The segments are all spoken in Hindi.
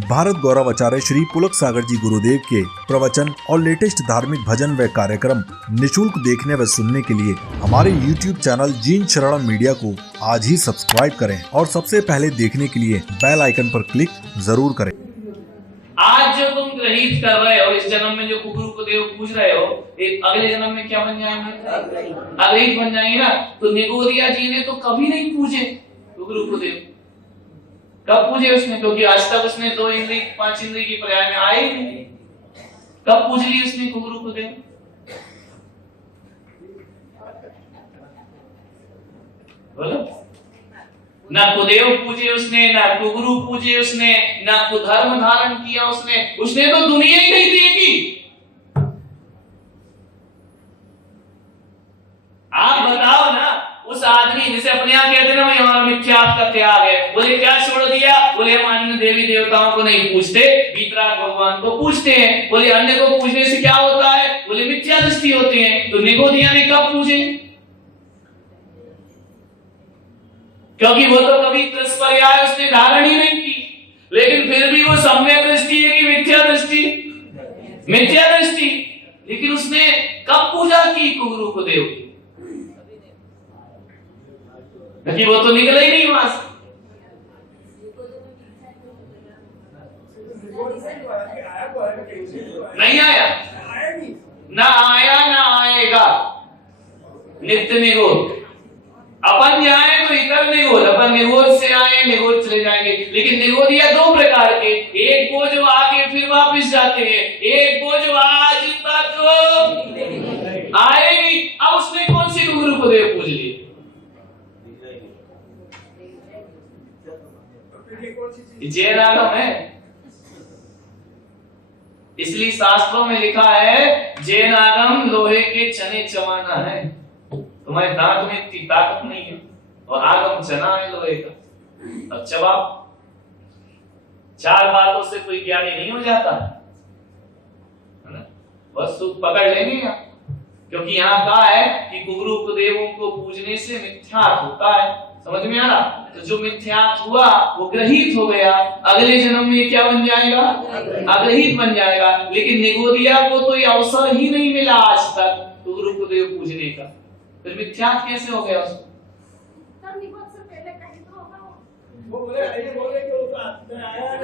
भारत गौरव आचार्य श्री पुलक सागर जी गुरुदेव के प्रवचन और लेटेस्ट धार्मिक भजन व कार्यक्रम निशुल्क देखने व सुनने के लिए हमारे YouTube चैनल जीन शरणम मीडिया को आज ही सब्सक्राइब करें और सबसे पहले देखने के लिए बेल आइकन पर क्लिक जरूर करें। आज जो तुम ग्रहित कर रहे हो, इस जन्म में जो गुरु को देव पूछ रहे हो, एक अगले जन्म में क्या बन जाएंगे? अग्रहित बन जाएंगे ना। तो निगोदिया जी ने तो कभी नहीं पूछे गुरु को देव। कब पूछे उसने? क्योंकि आज तक उसने 2 इंद्रिय 5 इंद्रिय की पर्याय में आए ही नहीं। कब पूछ ली उसने गुरु को देव? बोलो। ना कुदेव पूजे उसने, ना कुगुरु पूजे उसने, ना कुधर्म धारण किया उसने तो दुनिया ही नहीं देखी। आप बताओ ना, उस आदमी जिसे अपने आप कहते ना हमारा मिथ्यात्व का त्याग है, बोले क्या छोड़ दिया? बोले हम अन्य देवी देवताओं को नहीं पूछते, वीतराग भगवान को पूछते हैं। बोले अन्य को पूछने से क्या होता है? बोले मिथ्या दृष्टि होती है। तो निगोदिया ने कब पूछे? क्योंकि वो तो कभी त्रिस्पर्याय उसने धारण ही नहीं की, लेकिन फिर भी वो सम्यक दृष्टि है कि मिथ्या दृष्टि? मिथ्या दृष्टि। लेकिन उसने कब पूजा की गुरु को देव की? क्योंकि वो तो निकला ही नहीं वहां से। नहीं आया, ना आया ना आएगा। नित्य निरोध। अपन जाए तो इतर निरोध, अपन निरोध से आए निरोध चले जाएंगे। लेकिन निरोधिया 2 प्रकार के, एक वो जो आके फिर वापस जाते हैं, एक वो जो आज तक आएगी। अब उसने कौन सी गुरु को देव पूछ ली? जैन आगम है। इसलिए शास्त्रों में लिखा है जैन आगम लोहे के चने चबाना है। तुम्हारे दांत में इतनी ताकत नहीं है और आगम चना है लोहे का। अब चबाओ। 4 बातों से कोई ज्ञानी नहीं हो जाता है ना? बस सुख पकड़ लेंगे आप। क्योंकि यहाँ कहा है कि गुरु को देवों को पूजने से मिथ्यात्व होता है। समझ में आ रहा? तो जो मिथ्यात्व हुआ वो ग्रहित हो गया, अगले जन्म में क्या बन जाएगा? अग्रहित बन जाएगा। लेकिन निगोदिया को तो ये अवसर ही नहीं मिला आज तक गुरु को देव पूजने का, फिर मिथ्यात्व कैसे हो गया उसको?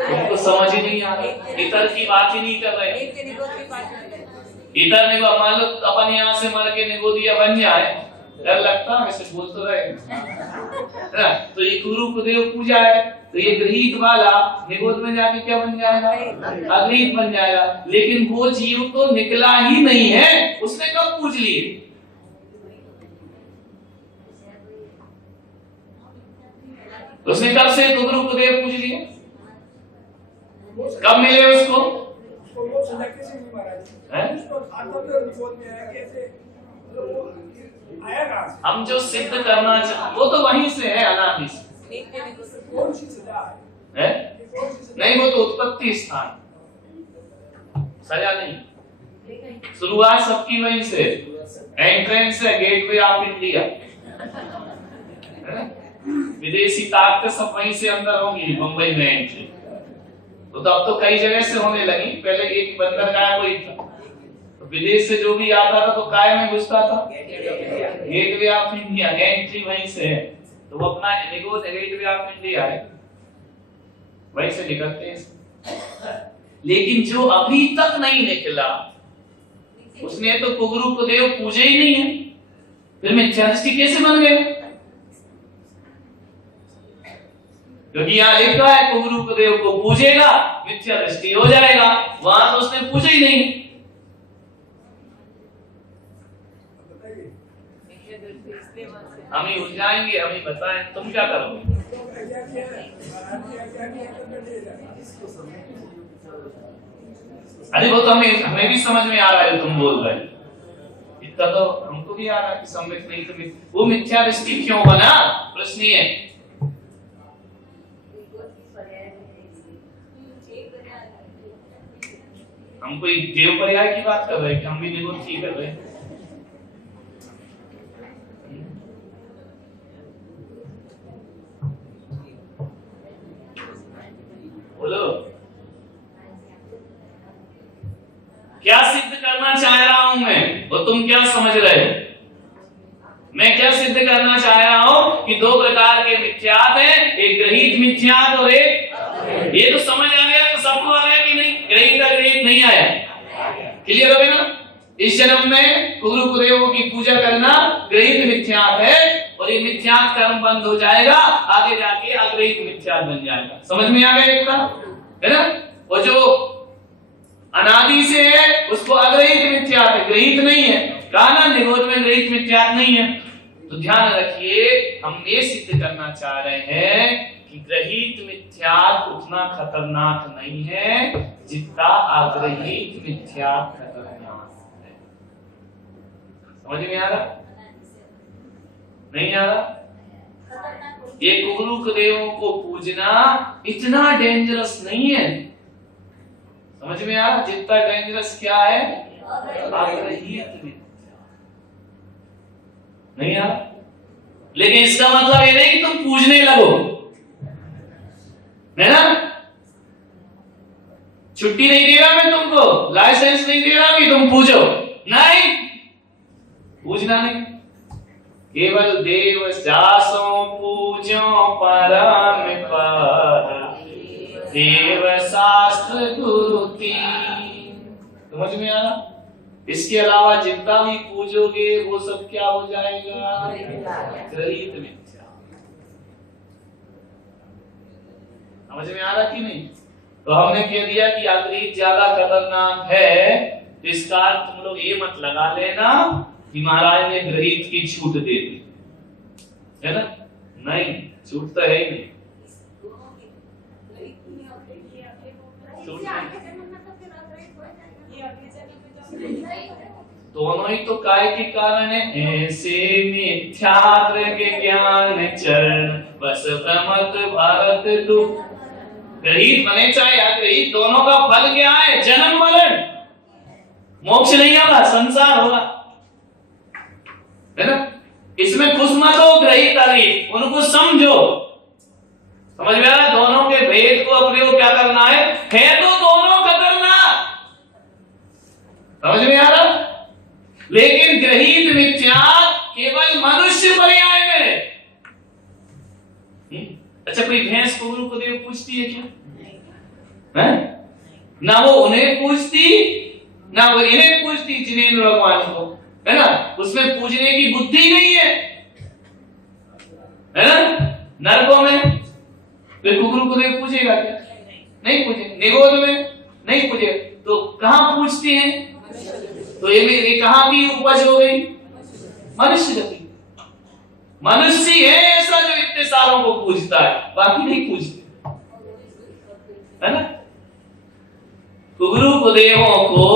हमको समझ ही नहीं आ रहा, इतर की बात ही नहीं कर रहे। इतर ने मान लो अपन यहाँ से मर के निगोदिया बन जाए, डर लगता है, ऐसे बोल तो रहे। तो ये गुरु को देव पूजा है, तो ये गृहीत वाला निगोद में जाके क्या बन जाएगा? अग्रहित बन जाएगा। लेकिन वो जीव तो निकला ही नहीं है, उसने कब पूछ लिए? उसने कब से गुरु को देव पूछ लिए? कब मिले उसको? हम जो सिद्ध करना चाहते वो तो वहीं से है, अनादि से है। नहीं, वो तो उत्पत्ति स्थान, सजा नहीं। शुरुआत सबकी वहीं से, एंट्रेंस है, गेटवे ऑफ इंडिया। विदेशी ताकतें सब वहीं से अंदर होंगी, मुंबई में एंट्री। तो अब तो कई जगह से होने लगी। पहले एक बंदरगाह वही था, तो विदेश से जो भी आता था तो काय में घुसता था? गेटवे ऑफ इंडिया, एंट्री वहीं से है। तो वो अपना निगोद गेटवे ऑफ इंडिया है, वहीं से निकलते हैं। लेकिन जो अभी तक नहीं निकला उसने तो गुरु को देव पूजे ही नहीं है, फिर मिथ्या दृष्टि कैसे बन गए? क्योंकि यहाँ लिखा है गुरु को देव को पूजेगा मिथ्या दृष्टि हो जाएगा। वहां तो उसने पूछा ही नहीं। हम ही उलझाएंगे, हम ही बताएं, तुम क्या करोगे? अरे वो तो हमें भी समझ में आ रहा है, तुम बोल रहे इतना तो हमको भी आ रहा है कि सम्यक नहीं तो वो मिथ्या दृष्टि क्यों बना? प्रश्न ये है। हम कोई देव पर्याय की बात कर रहे हैं कि हम भी निगोद की कर रहे हैं? बोलो। हूं मैं, और तुम क्या समझ रहे हो। मैं क्या सिद्ध करना चाह रहा हूं कि दो प्रकार के मिथ्यात हैं, एक ग्रहित मिथ्यात और एक, ये तो समझ आ गया, तो सबको आ गया कि नहीं, ग्रहित अग्रहित नहीं आया, क्लियर हो गया ना। इस जन्म में गुरु गुरुदेवों की पूजा करना ग्रहित मिथ्यात है, और ये मिथ्यात कर्म बंद हो जाएगा, आगे जाके अग्रहित मिथ्यात बन जाएगा। समझ में आ गया एक बात, है ना। और जो अनादि से है उसको अग्रहित मिथ्यात है, ग्रहित नहीं है। कहा ना निरोध में ग्रहित मिथ्यात नहीं है। तो ध्यान रखिए, हम ये सिद्ध करना चाह रहे हैं कि ग्रहित मिथ्यात उतना खतरनाक नहीं है जितना अग्रहित मिथ्यात खतरनाक है। समझ में आ रहा, नहीं आ रहा। ये गुरु गुरुदेवों को पूजना इतना डेंजरस नहीं है, समझ में आ रहा। जितना डेंजरस क्या है, अग्रहित मिथ्यात। नहीं आ रहा। लेकिन इसका मतलब ये नहीं कि तुम पूजने लगो, है ना। छुट्टी नहीं दे रहा मैं तुमको, लाइसेंस नहीं दे रहा कि तुम पूजो, नहीं, पूजना नहीं। केवल देव दासों पूजो परम पद, देव शास्त्र गुरु तीन। समझ में आ रहा। इसके अलावा जितना भी पूजोगे वो सब क्या हो जाएगा, ग्रहित मिथ्या। समझ में आ रहा कि नहीं। तो हमने कह दिया कि अग्रहित ज्यादा खतरनाक है, तो इसका तुम लोग ये मत लगा लेना कि महाराज ने ग्रहित की छूट दे दी, है ना। नहीं, छूट तो है ही नहीं, दोनों ही तो काय के कारण है। ऐसे मिथ्यात्व के ज्ञान चरण बस भ्रमत भारत दुख। ग्रहित बने चाहे अग्रहित, दोनों का फल क्या है, जन्म मरण। मोक्ष नहीं होगा, संसार होगा, है ना। इसमें खुश मत हो ग्रहित अग्रहित, उनको समझो। समझ में आ रहा। दोनों के भेद को प्रयोग क्या करना है तो दोनों खतरनाक, समझ में आ रहा। लेकिन ग्रहित मिथ्यात केवल मनुष्य पर्याय में। अच्छा, कोई भैंस को गुरु को देव पूछती है क्या, है ना। वो उन्हें पूछती ना वो इन्हें पूछती, जिनेंद्र भगवान को, है ना। उसमें पूजने की बुद्धि नहीं है ना। नरकों में फिर गुरु को देव पूछेगा क्या, नहीं पूछे। निगोद में नहीं पूछे, तो कहां पूछती हैं। तो ये कहां की उपज हो गई, मनुष्य गति। मनुष्य है ऐसा जो इतने सालों को पूजता है, बाकी नहीं पूजते, है ना। गुरु गुरुदेवों को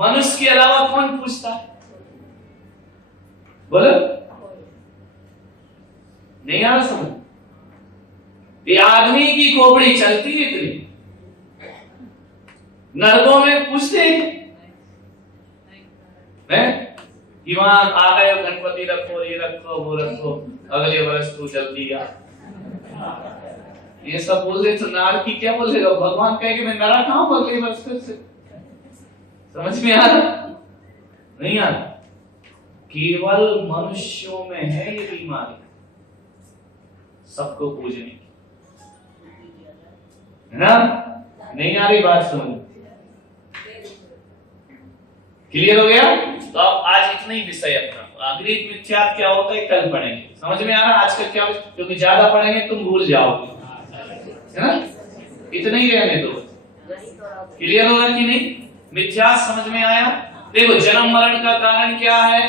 मनुष्य के अलावा कौन पूछता है, बोलो। नहीं आ रहा समझ। ये आदमी की खोपड़ी चलती है इतनी, नरकों में पूछते हैं कि वहां आ गए गणपति रखो, ये रखो, वो रखो, अगले वर्ष तू जल्दी आ। ये सब बोल दे तो नार की क्या बोलेगा, भगवान कहे कि मैं नरा खाऊं अगले वर्ष फिर से। समझ में आ रहा, नहीं आ रहा। केवल मनुष्यों में है ये बीमारी, सबको पूजने की, है ना। नहीं आ रही बात, समझ क्लियर हो गया। तो अब आज इतना ही विषय अपना। अग्रहित मिथ्यात क्या होता है कल पढ़ेंगे, समझ में आ रहा। आज का क्या, क्योंकि ज्यादा पढ़ेंगे तुम भूल जाओगे, है ना। इतना ही रहने दो, क्लियर होगा कि नहीं। मिथ्यात समझ में आया। देखो जन्म मरण का कारण क्या है,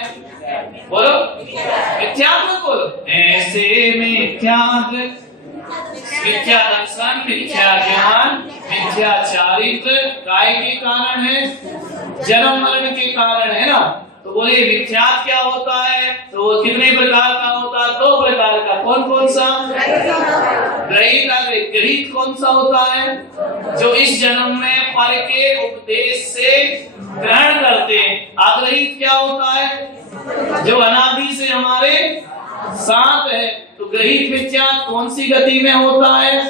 बोलो। मिथ्यात मत बोलो, ऐसे मिथ्यात, मिथ्या दर्शन, मिथ्या ज्ञान, मिथ्या चारित्र काय के कारण है, जन्म मरण के कारण है ना। तो बोले मिथ्यात क्या होता है, तो वो कितने प्रकार का होता है, 2 प्रकार का। कौन कौन सा, ग्रहित अग्रहित। ग्रहित कौन सा होता है, जो इस जन्म में फल के उपदेश से ग्रहण करते हैं। अग्रहित क्या होता है, जो अनादि से हमारे साथ है। तो ग्रहित मिथ्यात कौन सी गति में होता है,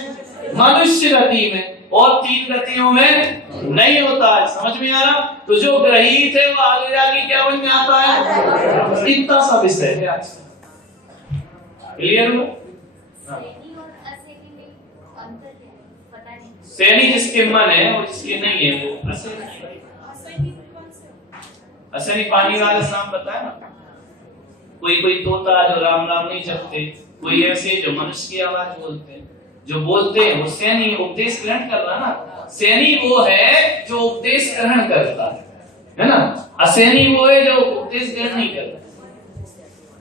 मनुष्य गति में। और 3 गतियों में नहीं होता है। समझ में आ रहा? तो जो ग्रहित है वो आगे जाके क्या बन जाता है? इतना सा विषय है आज। क्लियर हो? सैनी जिसके मन है और जिसके नहीं है वो असली पानी वाला शाम बताया ना। कोई तोता जो राम राम नहीं जपते, कोई ऐसे जो मनुष्य की आवाज बोलते हैं, जो बोलते हैं वो सैनी उपदेश ग्रहण कर रहा ना। सैनी वो है जो उपदेश ग्रहण करता है ना। असैनी वो है जो उपदेश ग्रहण नहीं करता।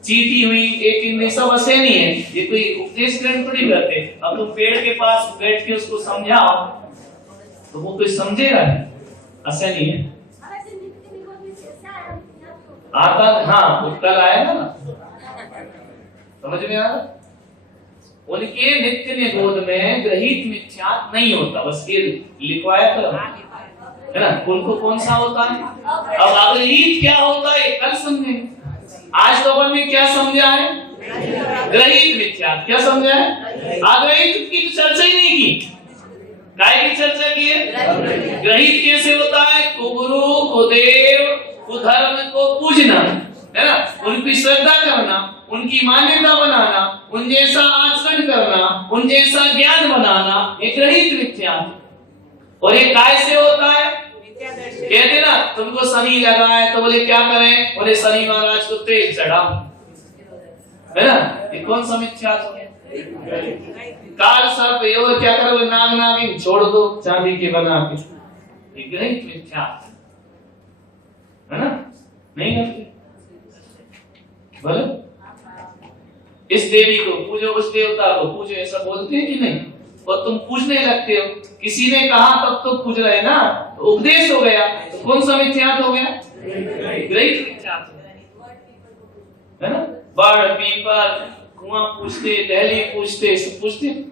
चीटी हुई एक इनमें सब असैनी है, ये कोई उपदेश ग्रहण थोड़ी करते। अब तुम पेड़ के पास बैठ के उसको समझाओ तो वो कोई समझेगा नहीं, असैनी है। आता हाँ वो कल आएगा ना, समझ में आ रहा? उनके नित्य निरोध में ग्रहित मिथ्या नहीं होता, बस ये लिखवाया तो है ना। उनको कौन सा होता है? अब अग्रहित क्या होता है कल समझेंगे। आज तो अपन ने क्या समझा है? ग्रहित मिथ्या। क्या समझा है? अग्रहित की तो चर्चा ही नहीं की। काय की चर्चा की है? ग्रहित कैसे होता है? कुगुरु कुदेव कुधर्म को पूजना, है ना, उनकी श्रद्धा करना, उनकी मान्यता बनाना, उन जैसा आचरण करना, उन जैसा ज्ञान बनाना, ये ग्रहित मिथ्या। और ये काय से होता है? कहते ना तुमको शनि लगा है तो बोले क्या करें? बोले शनि महाराज को तेल चढ़ा, है ना। ये कौन सा मिथ्या है? काल सर्प ये और क्या करो? नाग नागिन छोड़ दो चांदी के बना के, ये ग्रहित मिथ्या है ना। नहीं करते बोले इस देवी को पूजो, उस देवता को पूजो, ऐसा बोलते हैं कि नहीं? और तुम पूजने लगते हो, किसी ने कहा तब तो पूज रहे ना, तो उपदेश हो गया, तो कौन सा मिथ्यात्व हो गया? ग्रहित मिथ्यात्व, है ना। बाढ़ पीपल कुआं पूछते, दहली पूछते, सब पूछते हैं,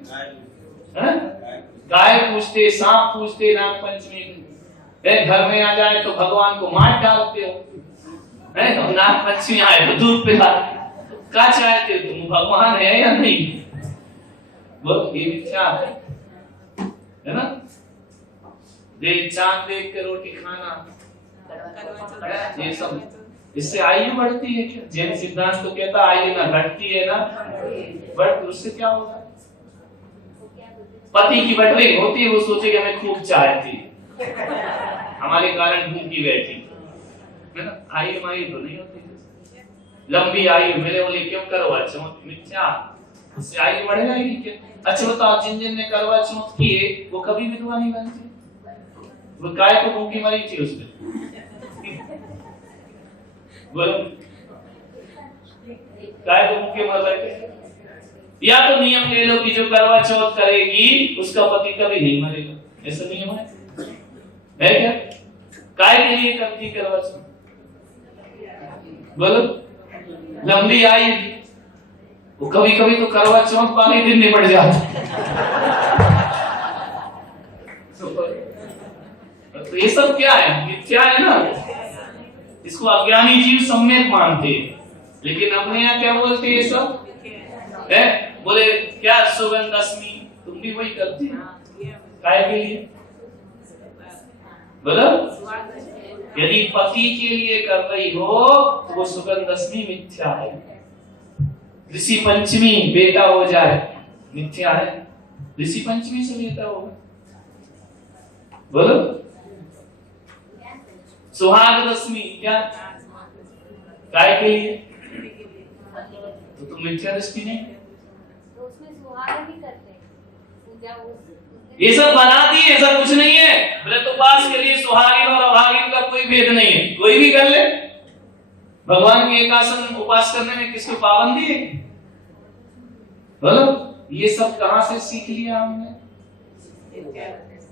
गाय पूछते, सांप पूछते, नाग पंचमी घर में आ जाए तो भगवान को मार डालते हो, है ना। नाग पंचमी आए तो दूध पिला, क्या चाहते हो तुम? भगवान है या नहीं? बहुत ये मिथ्या है ना। देख चांद देख के रोटी खाना, ये सब इससे आयु बढ़ती है क्या? जैन सिद्धांत तो कहता आयु ना घटती है ना बढ़ती। उससे क्या होगा? पति की बटरी होती है, वो सोचेगा मैं खूब चाहती, हमारे कारण भूखी बैठी, है ना। आयु मायु तो नहीं होती, लंबी आयु मेरे बोले क्यों करवा चौथ? मिथ्या, उससे आयु बढ़ जाएगी क्या? अच्छा बताओ, जिन ने करवा चौथ किए वो कभी विधवा नहीं बनती? वो गाय को भूखी मरी थी उसमें, बोलो गाय को भूखे मर रहे। या तो नियम ले लो कि जो करवा चौथ करेगी उसका पति कभी नहीं मरेगा, ऐसा नियम है क्या? काय के लिए करती करवा चौथ? बोलो लंबी आयु, वो कभी कभी तो करवा चौथ वाले दिन निपट जाता। तो ये सब क्या है? मिथ्या है ना। इसको अज्ञानी जीव सम्यक मानते हैं, लेकिन अपने यहाँ क्या बोलते हैं? ये सब है। बोले क्या सुगंध दशमी, तुम भी वही करती हो, काय के लिए? बोलो यदि पति के लिए कर रही हो तो वो सुगंध दशमी मिथ्या है। ऋषि पंचमी बेटा हो जाए मिथ्या है, ऋषि पंचमी से बेटा होगा। बोलो सुहाग दशमी क्या काय के लिए? तो तुम मिथ्या दृष्टि नहीं, तो उसमें सुहाग नहीं करते पूजा, ये सब बना दी, ऐसा कुछ नहीं है। बोले तो पास के लिए सुहागिन और अभागिन का कोई भेद नहीं है, कोई भी कर ले। भगवान के एकासन उपास करने में किसको पाबंदी है? बोलो ये सब कहां से सीख लिया हमने?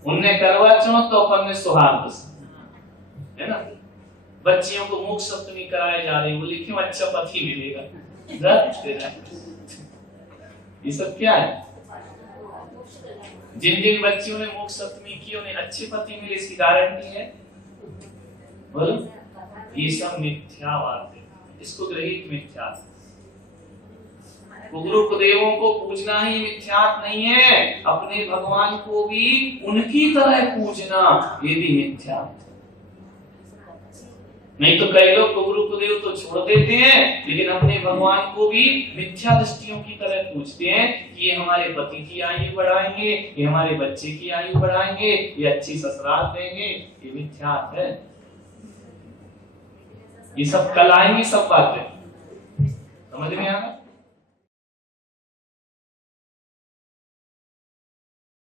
उनने करवा चौथ तो अपन ने सुहाग, है ना। बच्चियों को मोक्ष सप्तमी कराए जा रहे, बोले क्यों? अच्छा पति मिलेगा। ये सब क्या है? जिन जिन बच्चियों ने मोक्ष सप्तमी की उन्हें अच्छे पति मिले, इसकी गारंटी है? बोलो ये सब मिथ्या बात है, इसको ग्रहित मिथ्या। गुरु देवों को पूजना ही मिथ्यात्व नहीं है, अपने भगवान को भी उनकी तरह पूजना ये भी मिथ्यात्व। नहीं तो कई लोग गुरुदेव तो छोड़ देते हैं, लेकिन अपने भगवान को भी मिथ्या दृष्टियों की तरह पूछते हैं कि ये हमारे पति की आयु बढ़ाएंगे, ये हमारे बच्चे की आयु बढ़ाएंगे, ये अच्छी ससुराल देंगे, ये मिथ्यात्व है। ये सब कलाएं, सब बातें समझ में आ रहा?